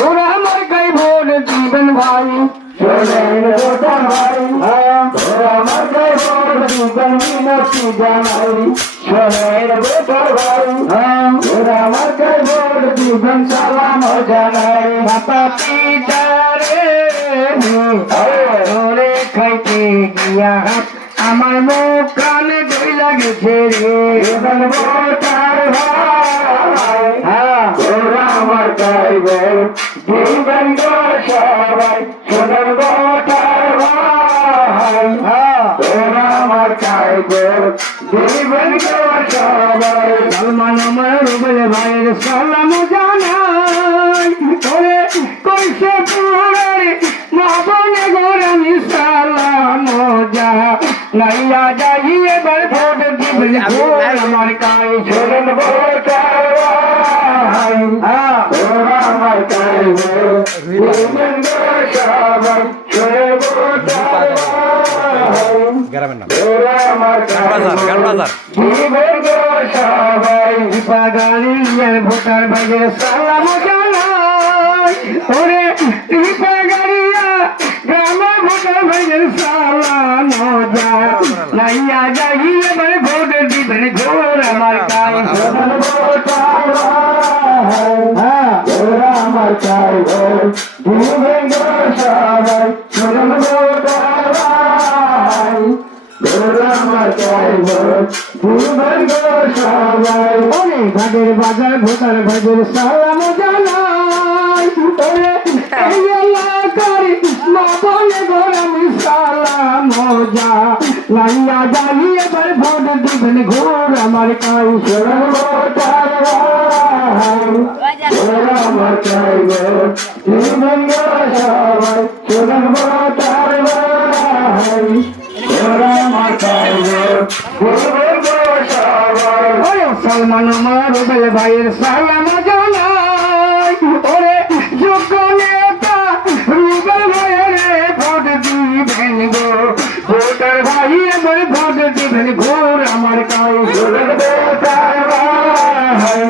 ওরা আমার গাই ভোট দিবেন ভাই শোনেন ভোটার ভাই ওরা আমার গাই ভোট দিবেন মিনতি জানাই শোনেন ভোটার ভাই ওরা আমার গাই ভোট দিবেন সালাম জানাই মাতা পিতারে ওরে খাইতে গিয়া আমার মুখ কানে দই লাগেছে রে এবার ভোটার ভাই ওরা আমার গাই ভোট দিবেন গো সবাই শোনেন ভোটার ভাই ওরা আমার গাই ভোট দিবেন গো সবাই সালমান আমার রুবেল ভাইয়ের সালাম জানাই ওরে কইছে পুরের মহাবনে ঘর আমি সালাম যা নাইয়া যাই এবার ভোট দিবেন আমার গাই শোনেন ভোটার ভাই ওরা আমার গাই ভোট দিবেন গো সবাই শোনেন ভোটার ওরা আমার জীবন গো সবাই রিপাগাড়িয়ার ভোটার ভাইয়ের সালাম জানাই ওরে রিপাগাড়িয়া গ্রামের ভোটার ভাইয়ের সালাম নাইয়া যাই এবার ভোট দিবেন ঘোর আমার গাই শোনেন ভোটার ওরা আমার গাই ভোট দিবেন গো সবাই শোনেন ভোটার ঘাটের বাজার ভোটার ভাইদের সালাম জানাই মা বলে ঘর আমি সালাম যা লাইয়া যাই এবার ভোট দিবেন ঘোর আমার কাই শোনেন ভোটার আমার কাই ভোট দিবেন গো সবাই শোনেন ভোটার সালমান আমার রুবেল ভাইয়ের সালাম জানাই ওরে যোগ্য নেতা রুবেল ভাইয়ের ভোট দিবেন গো ভোটার ভাই এবার ভোট দিবেন ঘোর আমার কাই শোনেন ভোটার ভাই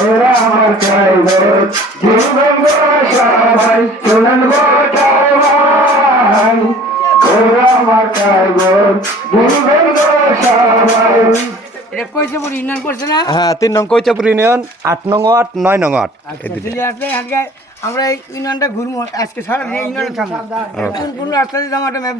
ওরা আমার কাই ভোট দিবেন গো সবাই শোনেন ভোটার ভাই ওরা আমার কাই ভোট দিবেন গো সবাই হ্যাঁ 3 নং কৈচাপুর ইউনিয়ন 8 নং ওয়ার্ড 9 নং ওয়ার্ড আমরা এই ইউনিয়নটা ঘুরবো আজকে সারা ইউনিয়নে থামবো কোন রাস্তা দিয়ে আমার ম্যাপ